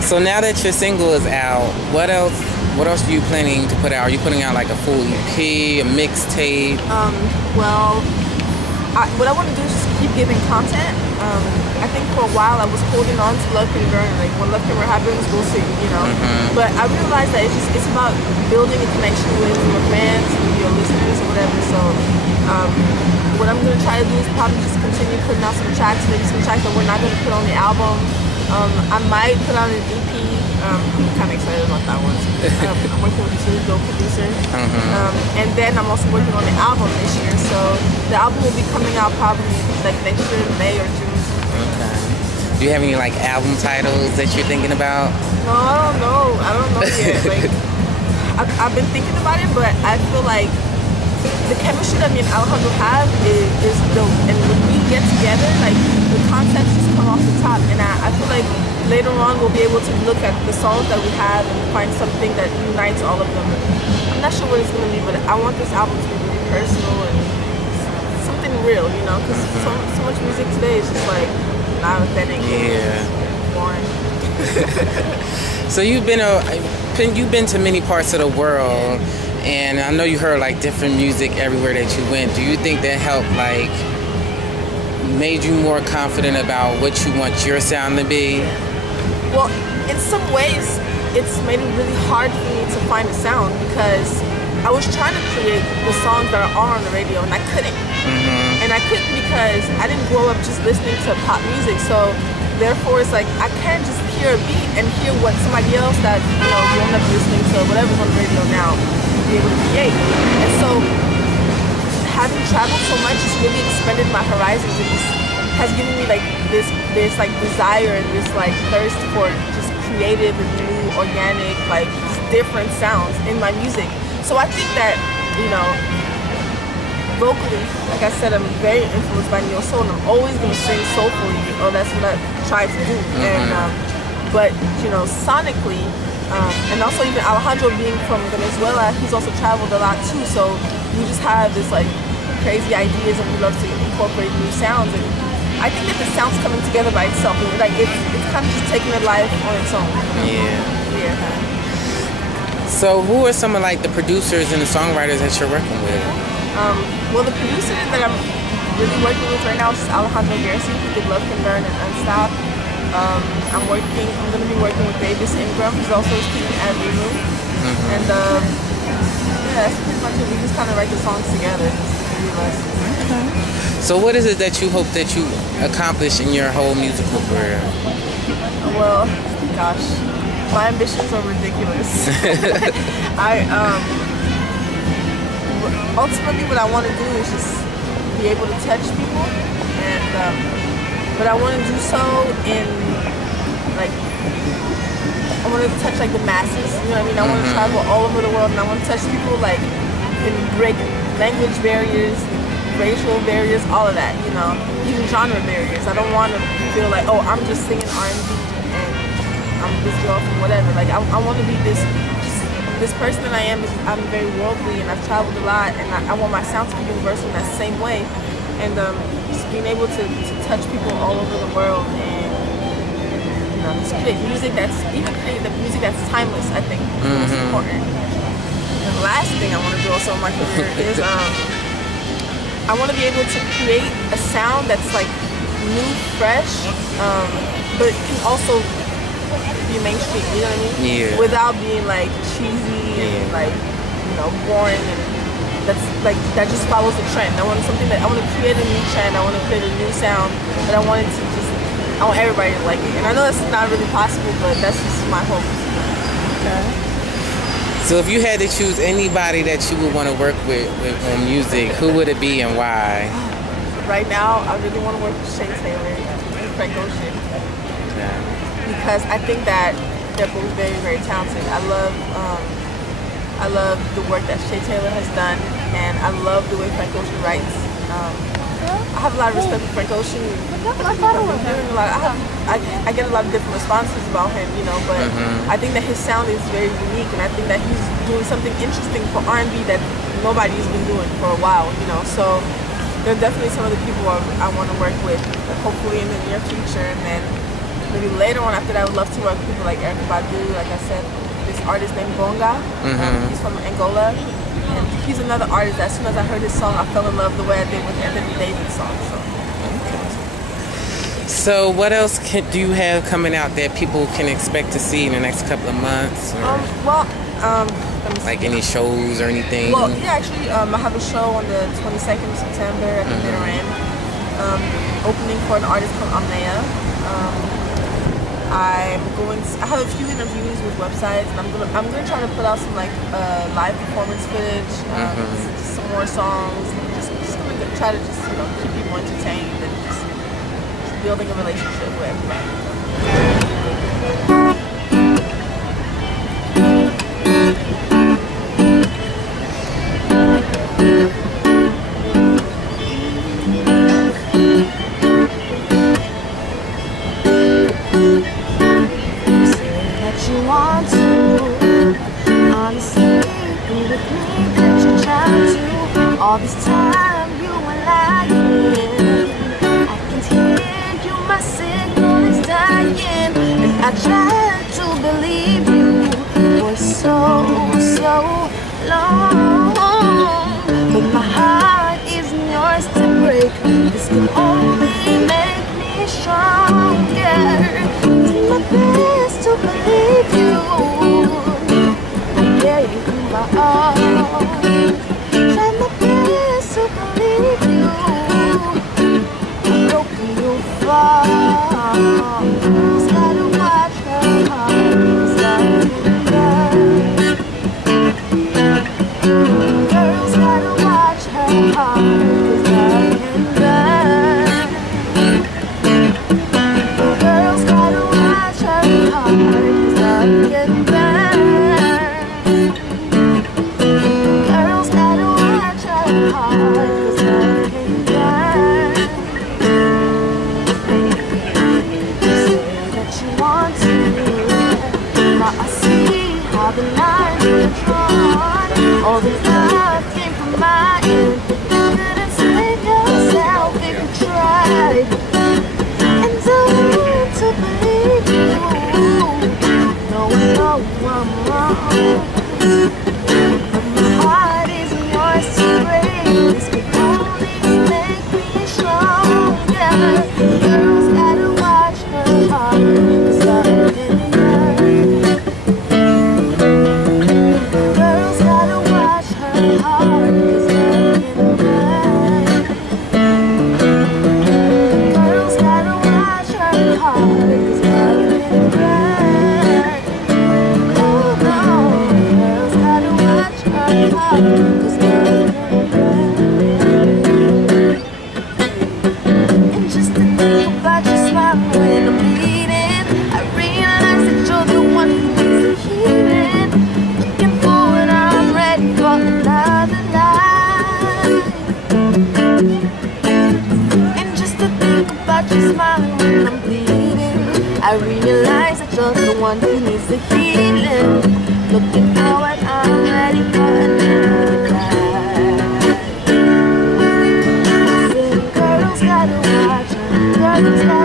So now that your single is out, what else are you planning to put out? Are you putting out like a full EP, a mixtape? Well, what I want to do is just keep giving content. I think for a while I was holding on to Love Can Burn. Like when Love Can Burn happens, we'll see, you know. But I realized that it's about building a connection with your fans and your listeners or whatever. So what I'm gonna try to do is probably just continue putting out some tracks, maybe some tracks that we're not gonna put on the album. I might put out an EP. I'm kind of excited about that one. I'm working with this really dope producer. And then I'm also working on the album this year. So the album will be coming out probably like next year in May or June. Okay. Do you have any like album titles that you're thinking about? No, I don't know yet. Like I've been thinking about it, but I feel like the chemistry that me and Alejandro have is dope. And when we get together, like the concepts just come off the top. And I feel like later on we'll be able to look at the songs that we have and find something that unites all of them. I'm not sure what it's gonna be, but I want this album to be really personal and something real, you know, because so much music today is just like not authentic. Yeah. Boring. So you've been to many parts of the world, and I know you heard like different music everywhere that you went. Do you think that helped, like, made you more confident about what you want your sound to be? Well, in some ways, it's made it really hard for me to find a sound because I was trying to create the songs that are on the radio and I couldn't. And I couldn't because I didn't grow up just listening to pop music. So therefore, it's like I can't just hear a beat and hear what somebody else that, you know, grown up listening to whatever's on the radio now be able to create. And so having traveled so much has really expanded my horizons. It just has given me like this like desire and this like thirst for just creative and new, organic, like just different sounds in my music. So I think that, you know, vocally, like I said, I'm very influenced by neo soul, and I'm always gonna sing soulfully. Oh, that's what I try to do. And but you know, sonically, and also even Alejandro being from Venezuela, he's also traveled a lot too. So we just have this like crazy ideas, and we love to incorporate new sounds. And I think that the sound's coming together by itself. And like it's kind of just taking a life on its own. Yeah. So who are some of like the producers and the songwriters that you're working with? Well, the producer that I'm really working with right now is Alejandro Garcia, who did Love Can Burn and Unstop. I'm going to be working with Davis Ingram, who's also speaking at Remu. And yeah, that's pretty much it. We just kind of write the songs together. So what is it that you hope that you accomplish in your whole musical career? Well, gosh, my ambitions are ridiculous. Ultimately, what I want to do is just be able to touch people, and but I want to do so in like I want to touch like the masses. You know what I mean? I want to travel all over the world, and I want to touch people like and break language barriers, racial barriers, all of that. You know, even genre barriers. I don't want to feel like, oh, I'm just singing R&B and I'm this girl from whatever. Like I want to be this person that I am. I'm very worldly, and I've traveled a lot, and I want my sound to be universal in that same way. And just being able to touch people all over the world, and you know, just create music that's timeless. I think is important. And the last thing I want to do also in my career is I want to be able to create a sound that's like new, fresh, but it can also be mainstream, you know what I mean? Yeah. Without being like cheesy and like, you know, boring, and that just follows the trend. I want to create a new trend. I want to create a new sound, but I want everybody to like it. And I know that's not really possible, but that's just my hope. Okay. So if you had to choose anybody that you would want to work with on music, who would it be and why? Right now, I really want to work with Shay Taylor and Frank Ocean. Yeah. Because I think that they're both very, very talented. I love the work that Shay Taylor has done, and I love the way Frank Ocean writes. I have a lot of respect for Frank Ocean. I get a lot of different responses about him, you know, but I think that his sound is very unique, and I think that he's doing something interesting for R&B that nobody's been doing for a while, you know. So they're definitely some of the people I want to work with, hopefully in the near future, and then maybe later on after that, I would love to work with people like Pt2. Like I said, this artist named Bonga. He's from Angola. And he's another artist that as soon as I heard his song, I fell in love the way I did with Anthony David's song. So what else do you have coming out that people can expect to see in the next couple of months? Like any shows or anything? Well, yeah, actually, I have a show on the 22nd of September at the Bitter End, opening for an artist called Anais. I have a few interviews with websites, and I'm gonna try to put out some like live performance footage, some more songs, and just gonna try to just keep people entertained and just building a relationship with everybody. All this time you were lying, I can hear you, my signal is dying. And I tried to believe you for so long, but my heart isn't yours to break. This can only make me stronger. Do my best to believe you. I gave you my all. Try my best to believe you. I hope you fall. Just gotta watch her heart. Girls gotta watch her heart. Girls gotta watch her heart. The line you drawn, all the love came from my end. You couldn't save yourself if you tried, and I want to believe you. No, I know I'm wrong, but my heart isn't yours to break. This could only make me stronger. Girls gotta watch her heart. And just to think about your smile when I'm bleeding, I realize that you're the one who needs the healing. Looking forward, I'm ready for another life. And just to think about your smile when I'm bleeding, I realize that you're the one who needs the healing. Looking forward, I'm ready for another life. Girls gotta watch her. Girls gotta